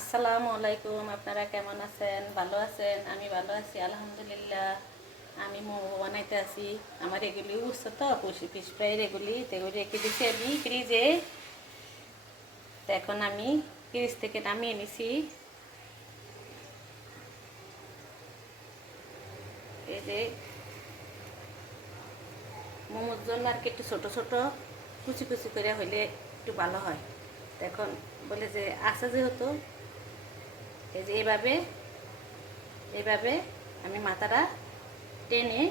আসসালামু আলাইকুম। আপনারা কেমন আছেন? ভালো আছেন? আমি ভালো আছি আলহামদুলিল্লাহ। আমি মোমো বানাইতে আছি। আমার এগুলি উঠছে তো ফিশ ফ্রাইয়ের এগুলি তো এগুলি রেখে দিছি আমি ফ্রিজে। তো এখন আমি ফ্রিজ থেকে নামিয়ে নিছি। এই যে মোমোর জন্য আর কি একটু ছোটো ছোটো কুচি কুচি করে হইলে একটু ভালো হয়। তো এখন বলে যে আছে যেহেতু এই যে এইভাবে এইভাবে আমি মাথাটা টেনে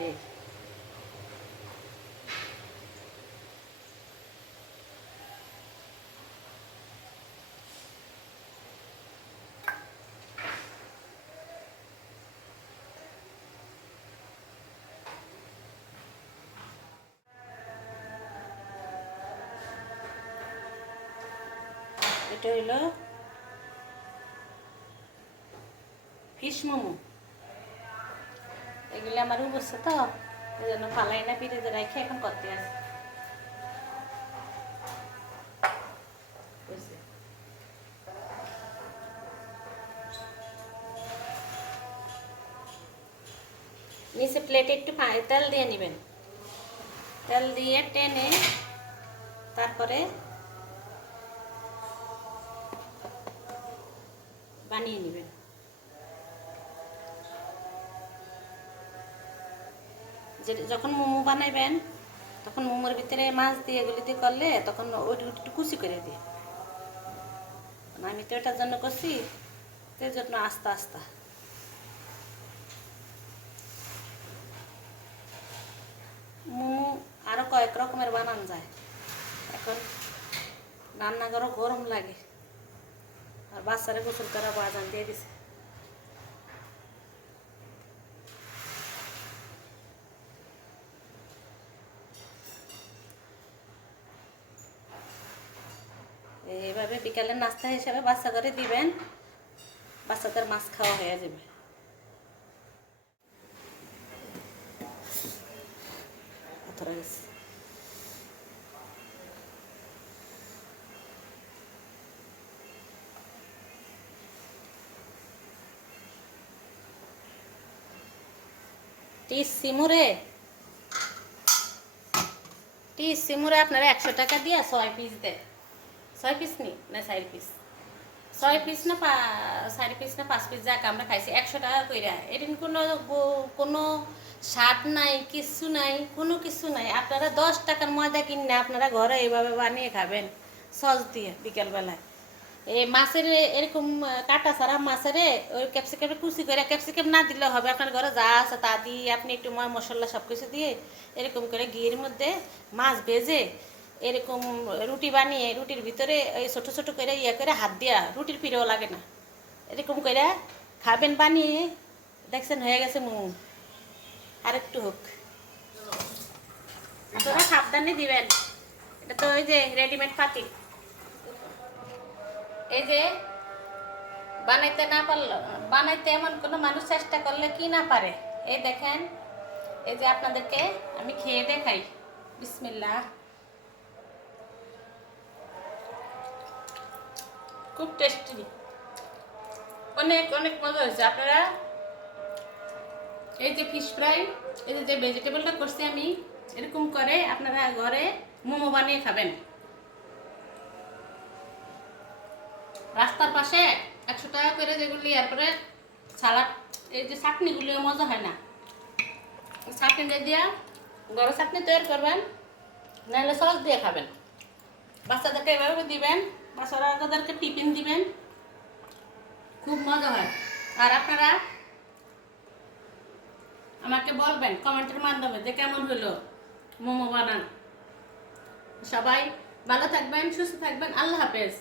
এই এটা হইল ফিশ মোমো। এগুলি আমার বসছে তো এই জন্য ফালাই না ফ্রিজে রেখে এখন করতে আছে। নিচে প্লেটে একটু তেল দিয়ে নেবেন। তেল দিয়ে টেনে তারপরে বানিয়ে নেবেন। যে যখন মোমো বানাইবেন তখন মোমোর ভিতরে মাছ দিয়ে এগুলি দিয়ে করলে তখন ওইটা একটু কুচি করে দিয়ে। আমি তো এটার জন্য করছি, এর জন্য আস্তে আস্তে মোমো আরও কয়েক রকমের বানানো যায়। এখন রান্নাঘরও গরম লাগে আর বাচ্চারা গোসল করা বাজান দিয়ে দিছে। এইভাবে বিকালের নাস্তা হিসাবে বাচ্চা করে দিবেন, বাচ্চাদের মাছ খাওয়া হয়ে যাবে। টি সিমুরে আপনারা 100 টাকা দিয়ে 6 পিস দেয়। 6 পিস নি না 4 পিস, 6 পিস না 4 পিস না 5 পিস যাক আমরা খাইছি 100 টাকা কইরা। এদিন কোনো স্বাদ নাই, কিছু নাই, কোনো কিছু নাই। আপনারা 10 টাকার ময়দা কিনে আপনারা ঘরে এইভাবে বানিয়ে খাবেন সস দিয়ে বিকেলবেলায়। এই মাছের এরকম কাটা ছাড়া মাছের ওই ক্যাপসিকামে কুচি করে, ক্যাপসিকাম না দিলে হবে, আপনার ঘরে যা আছে তা দিয়ে আপনি একটু মশলা সব কিছু দিয়ে এরকম করে ঘিয়ের মধ্যে মাছ ভেজে এরকম রুটি বানিয়ে রুটির ভিতরে ওই ছোটো ছোটো করে ইয়ে করে হাত দিয়া রুটির পিড়েও লাগে না, এরকম করে খাবেন বানিয়ে। দেখছেন হয়ে গেছে মোমো। আর একটু হোক, আপনারা সাবধানে দিবেন। এটা তো ওই যে রেডিমেড পাতি। এই যে বানাইতে না পারলো, বানাইতে এমন কোনো মানুষ চেষ্টা করলে কি না পারে। এই দেখেন, এই যে আপনাদেরকে আমি খেয়ে দেখাই। বিসমিল্লাহ। খুব টেস্টি, অনেক অনেক মজা হয়েছে। আপনারা এই যে ফিশ ফ্রাই, এই যে ভেজিটেবলটা করছি আমি, এরকম করে আপনারা ঘরে মোমো বানিয়ে খাবেন। রাস্তার পাশে 100 টাকা করে যেগুলি, এরপরে সালাড, এই যে চাটনিগুলো মজা হয় না, চাটনি দিয়ে ঘরে চাটনি তৈরি করবেন, নাহলে সস দিয়ে খাবেন। বাচ্চাদেরকে এভাবে দিবেন, বাচ্চাদেরকে টিফিন দিবেন, খুব মজা হয়। আর আপনারা আমাকে বলবেন কমেন্টের মাধ্যমে যে কেমন হলো মোমো বানান। সবাই ভালো থাকবেন, সুস্থ থাকবেন। আল্লাহ হাফেজ।